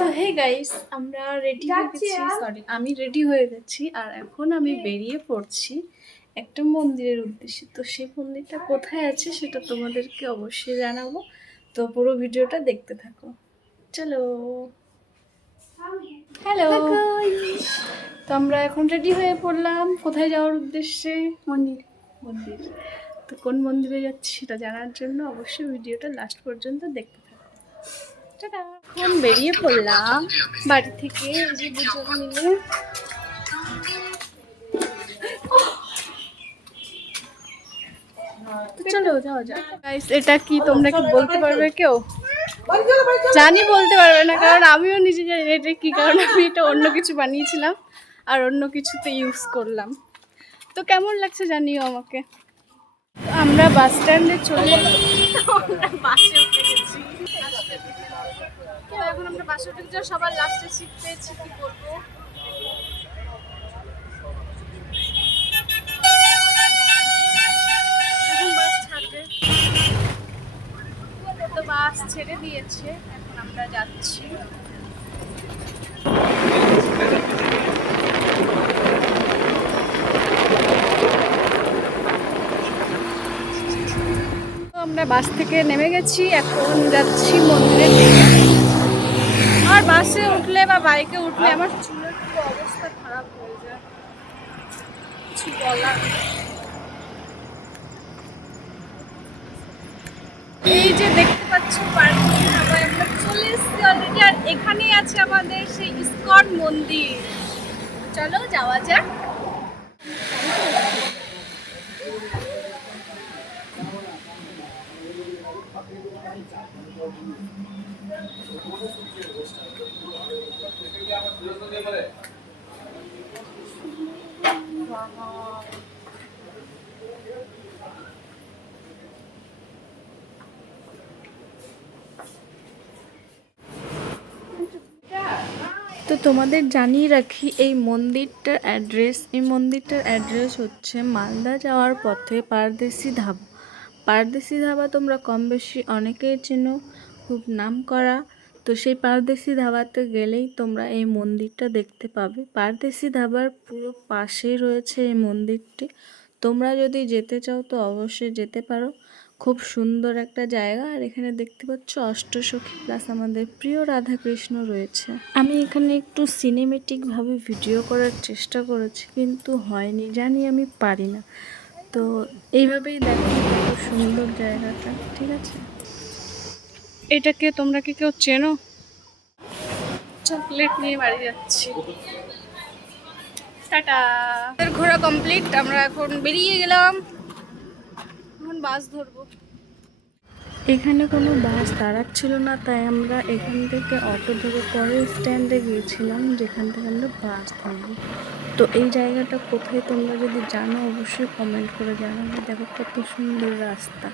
তো hey guys, আমরা ready হয়ে গেছি। সরি, আমি রেডি হয়ে গেছি আর এখন আমি বেরিয়ে পড়ছি একটা মন্দিরের উদ্দেশ্যে। তো সেই মন্দিরটা কোথায় আছে সেটা তোমাদেরকে অবশ্যই জানাবো। তো পুরো ভিডিওটা দেখতে থাকো। চলো। হ্যালো। তো আমরা এখন রেডি হয়ে পড়লাম কোথায় যাওয়ার উদ্দেশ্যে। মন্দির। তো কোন মন্দিরে যাচ্ছি সেটা জানার জন্য অবশ্যই ভিডিওটা লাস্ট পর্যন্ত দেখতে থাকো। এখন বেরিয়ে পড়লাম বাড়ি থেকে, যে দুজন মিলে। চলো যাওয়া যাক। এটা কি তোমরা কি বলতে পারবে কেউ? জানি বলতে পারবে না, কারণ আমিও নিজে জানি না এটা কি, কারণ আমি এটা অন্য কিছু বানিয়েছিলাম আর অন্য কিছুতে ইউজ করলাম। তো কেমন লাগছে জানিও আমাকে। আমরা বাস স্ট্যান্ডে চলে বাসে উঠে গেছি। এখন আমরা বাসে উঠে গেছি, সবার লাস্টে সিট পেয়েছি, কি বলবো। এখন বাস ছাড়বে, তো বাস ছেড়ে দিয়েছে, এখন আমরা যাচ্ছি। আমরা বাস থেকে নেমে গেছি, এখন যাচ্ছি মন্দিরের দিকে। আর বাসে উঠলে বা বাইকে উঠলে আমার চুলের পুরো অবস্থা খারাপ হয়ে যায়, কিছু বলার। এই যে দেখতে পাচ্ছ পার্কিং ধাবায় আমরা চলে এসেছি অলরেডি, আর এখানেই আছে আমাদের সেই ইসকন মন্দির। চলো যাওয়া যাক। তো তোমাদের জানিয়ে রাখি এই মন্দিরটার অ্যাড্রেস হচ্ছে মালদা যাওয়ার পথে পারদেশি ধাবা। পারদেশি ধাবা তোমরা কম বেশি অনেকেই চেনো, খুব নাম করা। তো সেই পারদেশি ধাবাতে গেলেই তোমরা এই মন্দিরটা দেখতে পাবে। পারদেশি ধাবার পুরো পাশেই রয়েছে এই মন্দিরটি। তোমরা যদি যেতে চাও তো অবশ্যই যেতে পারো, খুব সুন্দর একটা জায়গা। আর এখানে দেখতে পাচ্ছ অষ্টসখী প্লাস আমাদের প্রিয় রাধাকৃষ্ণ রয়েছে। আমি এখানে একটু সিনেমেটিকভাবে ভিডিও করার চেষ্টা করেছি, কিন্তু হয়নি, জানি আমি পারি না। তো এইভাবেই দেখো খুব সুন্দর জায়গাটা, ঠিক আছে। এটাকে তোমরা কি কেউ চেনো? চকলেট নিয়ে বাড়ি যাচ্ছি। টাটা। ঘোরা কমপ্লিট, আমরা এখন বেরিয়ে গেলাম, এখন বাস ধরবো। এখানে কোনো বাস দাঁড়াচ্ছিল না, তাই আমরা এখান থেকে অটো ধরে পরের স্ট্যান্ডে গিয়েছিলাম, যেখান থেকে আমরা বাস ধরবো। তো এই জায়গাটা কোথায় তোমরা যদি জানো অবশ্যই কমেন্ট করে জানাবে। দেখো কত সুন্দর রাস্তা।